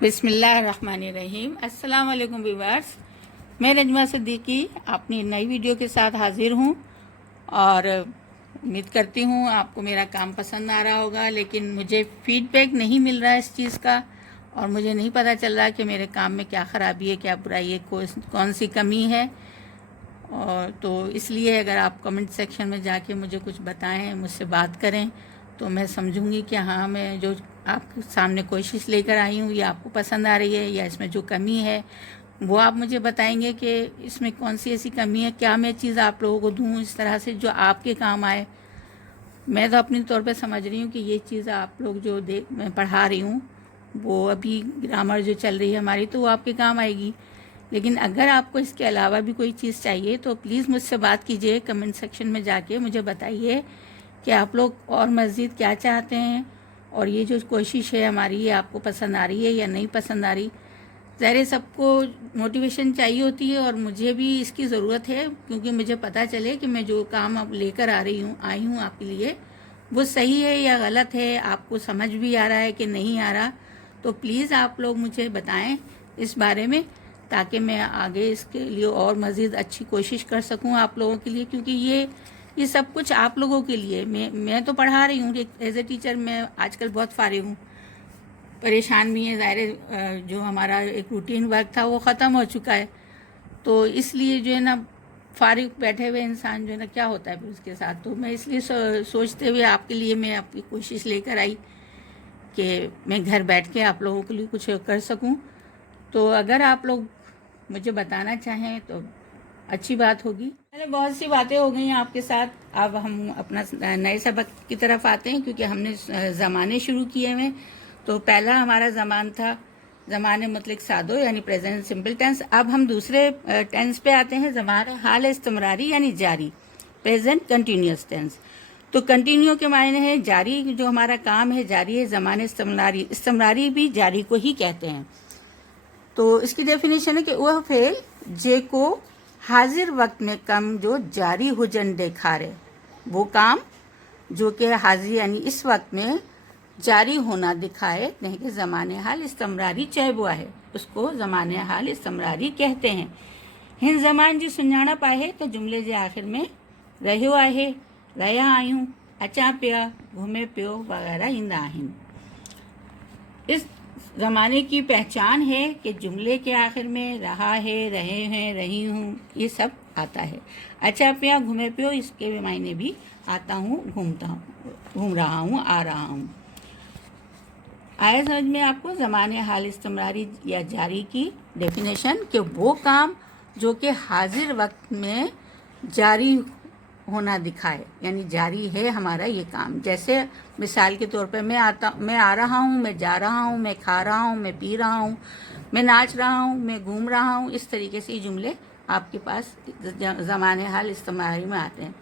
बिस्मिल्लाहिर्रहमानिर्रहीम। अस्सलाम वालेकुम व्यूअर्स, मैं नजमा सिद्दीकी अपनी नई वीडियो के साथ हाजिर हूँ और उम्मीद करती हूँ आपको मेरा काम पसंद आ रहा होगा। लेकिन मुझे फीडबैक नहीं मिल रहा है इस चीज़ का और मुझे नहीं पता चल रहा कि मेरे काम में क्या ख़राबी है, क्या बुराई है, कौन सी कमी है। और तो इसलिए अगर आप कमेंट सेक्शन में जाके मुझे कुछ बताएं, मुझसे बात करें, तो मैं समझूंगी कि हाँ, मैं जो आपके सामने कोशिश लेकर आई हूँ ये आपको पसंद आ रही है, या इसमें जो कमी है वो आप मुझे बताएंगे कि इसमें कौन सी ऐसी कमी है, क्या मैं चीज़ आप लोगों को दूँ इस तरह से जो आपके काम आए। मैं तो अपने तौर पे समझ रही हूँ कि ये चीज़ आप लोग जो मैं पढ़ा रही हूँ वो अभी ग्रामर जो चल रही है हमारी, तो वो आपके काम आएगी। लेकिन अगर आपको इसके अलावा भी कोई चीज़ चाहिए तो प्लीज़ मुझसे बात कीजिए, कमेंट सेक्शन में जाके मुझे बताइए कि आप लोग और मज़ीद क्या चाहते हैं और ये जो कोशिश है हमारी ये आपको पसंद आ रही है या नहीं पसंद आ रही। ज़ाहिर सबको मोटिवेशन चाहिए होती है और मुझे भी इसकी ज़रूरत है, क्योंकि मुझे पता चले कि मैं जो काम अब लेकर आई हूँ आपके लिए वो सही है या गलत है, आपको समझ भी आ रहा है कि नहीं आ रहा। तो प्लीज़ आप लोग मुझे बताएं इस बारे में, ताकि मैं आगे इसके लिए और मज़ीद अच्छी कोशिश कर सकूं आप लोगों के लिए, क्योंकि ये सब कुछ आप लोगों के लिए। मैं तो पढ़ा रही हूँ एज ए टीचर। मैं आजकल बहुत फारिग हूँ, परेशान भी है। ज़ाहिर जो हमारा एक रूटीन वर्क था वो ख़त्म हो चुका है, तो इसलिए जो है ना फारिग बैठे हुए इंसान जो है ना क्या होता है फिर उसके साथ। तो मैं इसलिए सोचते हुए आपके लिए मैं आपकी कोशिश लेकर आई कि मैं घर बैठ के आप लोगों के लिए कुछ कर सकूं। तो अगर आप लोग मुझे बताना चाहें तो अच्छी बात होगी। पहले बहुत सी बातें हो गई आपके साथ, अब हम अपना नए सबक की तरफ आते हैं, क्योंकि हमने ज़माने शुरू किए हुए। तो पहला हमारा ज़मान था, ज़माने मतलब सादो यानी प्रेजेंट सिंपल टेंस। अब हम दूसरे टेंस पे आते हैं, ज़माने हाल इस्तमरारी यानी जारी, प्रेजेंट कंटिन्यूस टेंस। तो कंटिन्यू के मायने है जारी, जो हमारा काम है जारी है। ज़माने इस्तमरारी, इस्तमरारी भी जारी को ही कहते हैं। तो इसकी डेफिनेशन है कि वह फेल जे को हाजिर वक्त में कम जो जारी हुजन देखारे, वो काम जो कि हाजिर यानी इस वक्त में जारी होना दिखाए, नहीं कि ज़माने हाल इस्तमरारी चहबुआ है, उसको ज़माने हाल इस्तमरारी कहते हैं। हिन ज़मान जी सुञाणप आहे तो जुमले जे आखिर में रहियो आहे, रहिया आहियूं, अचा पिया, घुमे पियो वगैरह ईंदा आहिनि। इस ज़माने की पहचान है कि जुमले के आखिर में रहा है, रहे हैं, रही हूँ, ये सब आता है। अच्छा पिया, घूमे पियो, इसके मायने भी आता हूँ, घूमता हूँ, घूम रहा हूँ, आ रहा हूँ। आया समझ में आपको ज़माने हाल इस्तमरारी या जारी की डेफिनेशन, कि वो काम जो कि हाजिर वक्त में जारी होना दिखाए, यानी जारी है हमारा ये काम। जैसे मिसाल के तौर पे मैं आ रहा हूँ, मैं जा रहा हूँ, मैं खा रहा हूँ, मैं पी रहा हूँ, मैं नाच रहा हूँ, मैं घूम रहा हूँ। इस तरीके से ये जुमले आपके पास ज़माने हाल इस्तेमाल में आते हैं।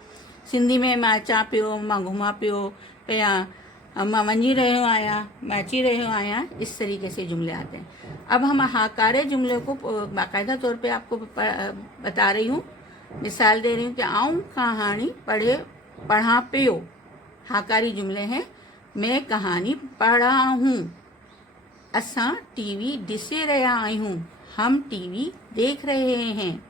सिंधी में मां अचा पियो, मां घुमा पियो पिया, मां वञी रहियो आहियां, मां अची रहियो आहियां, इस तरीके से जुमले आते हैं। अब हम हाकारे जुमले को बाकायदा तौर पे आपको बता रही हूँ, मिसाल दे रही हूँ कि आऊं कहानी पढ़ा पियो, हाकारी जुमले हैं। मैं कहानी पढ़ रहा हूँ, असां टीवी ॾिसे रहिया आहियूं, हम टीवी देख रहे हैं।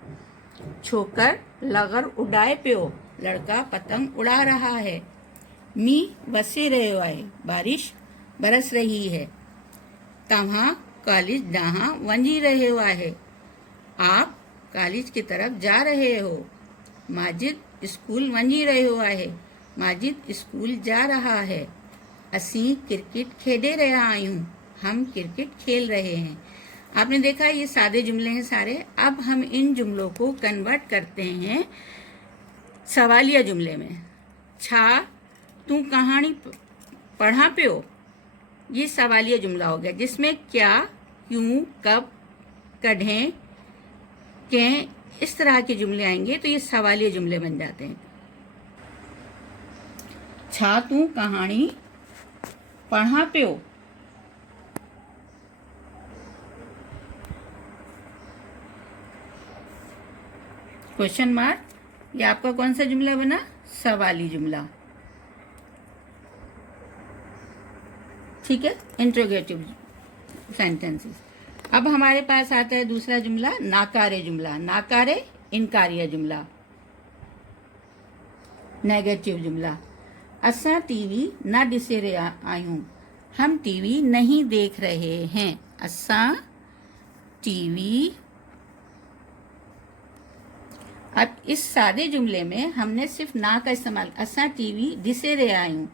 छोकर लगर उड़ाए पियो, लड़का पतंग उड़ा रहा है। मींहुं वसे रहियो आहे, बारिश बरस रही है। तव्हां कॉलेज ॾांहुं वञी रहियो आहे, आप कॉलेज की तरफ जा रहे हो। माजिद स्कूल वञी रहियो आहे, माजिद स्कूल जा रहा है। असीं क्रिकेट खेॾे रहिया आहियूं, हम क्रिकेट खेल रहे हैं। आपने देखा ये सादे जुमले हैं सारे। अब हम इन जुमलों को कन्वर्ट करते हैं सवालिया जुमले में। छा तू कहानी पढ़ा पियो, ये सवालिया जुमला हो गया, जिसमें क्या, क्यों, कब, कढ़ें, के, इस तरह के जुमले आएंगे तो ये सवालिया जुमले बन जाते हैं। छा तू कहानी पढ़ा पियो, क्वेश्चन मार्क, ये आपका कौन सा जुमला बना? सवाली जुमला। ठीक है, इंट्रोगेटिव सेंटेंसेस। अब हमारे पास आता है दूसरा जुमला, नाकारे जुमला। नाकारे इनकारिया जुमला, नेगेटिव जुमला। असां टीवी ना ॾिसे रहिया आहियूं, हम टीवी नहीं देख रहे हैं। असां टीवी। अब इस सादे जुमले में हमने सिर्फ ना का इस्तेमाल, असां टीवी ॾिसे रहिया आहियूं,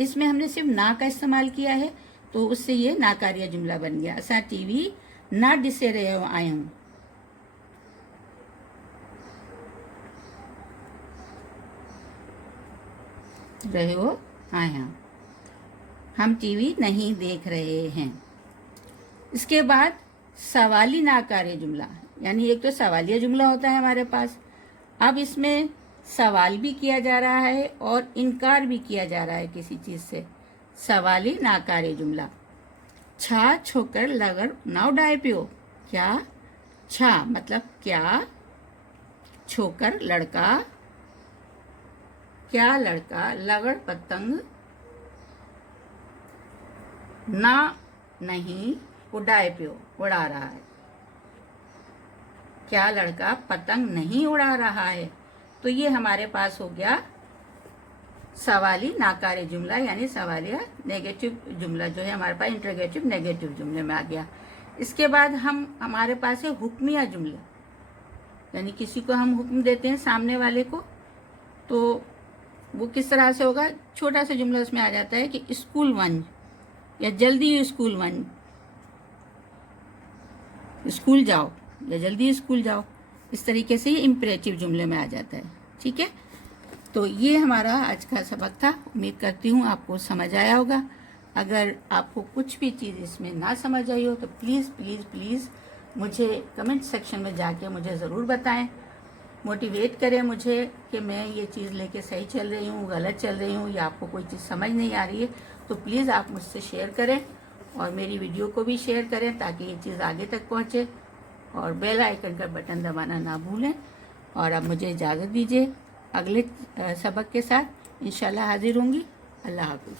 इसमें हमने सिर्फ ना का इस्तेमाल किया है, तो उससे ये नाकारिया जुमला बन गया। असां टीवी ना ॾिसे रहिया आहियूं। हम टीवी नहीं देख रहे हैं। इसके बाद सवाली नाकारे जुमला, यानी एक तो सवालिया जुमला होता है हमारे पास, अब इसमें सवाल भी किया जा रहा है और इनकार भी किया जा रहा है किसी चीज़ से। सवाली नाकारे जुमला, छा छोकर लगड़ ना उड़ाए पियो। क्या, छा मतलब क्या, छोकर लड़का, क्या लड़का, लगड़ पतंग, ना नहीं, उड़ाए पियो उड़ा रहा है। क्या लड़का पतंग नहीं उड़ा रहा है। तो ये हमारे पास हो गया सवाली नाकारे जुमला, यानी सवालिया नेगेटिव जुमला जो है हमारे पास इंटरोगेटिव नेगेटिव जुमले में आ गया। इसके बाद हमारे पास है हुक्मिया जुमला, यानी किसी को हम हुक्म देते हैं सामने वाले को, तो वो किस तरह से होगा। छोटा सा जुमला उसमें आ जाता है कि स्कूल वन, या जल्दी स्कूल वन, स्कूल जाओ या जल्दी स्कूल जाओ। इस तरीके से ये इम्परेटिव जुमले में आ जाता है। ठीक है, तो ये हमारा आज का सबक था। उम्मीद करती हूँ आपको समझ आया होगा। अगर आपको कुछ भी चीज़ इसमें ना समझ आई हो तो प्लीज़ प्लीज़ प्लीज़ मुझे कमेंट सेक्शन में जाके मुझे ज़रूर बताएं, मोटिवेट करें मुझे कि मैं ये चीज़ लेके सही चल रही हूँ, गलत चल रही हूँ, या आपको कोई चीज़ समझ नहीं आ रही है, तो प्लीज़ आप मुझसे शेयर करें और मेरी वीडियो को भी शेयर करें ताकि ये चीज़ आगे तक पहुँचे, और बेल आइकन का बटन दबाना ना भूलें। और अब मुझे इजाज़त दीजिए, अगले सबक के साथ इंशाल्लाह हाजिर होंगी। अल्लाह हाफ़िज़।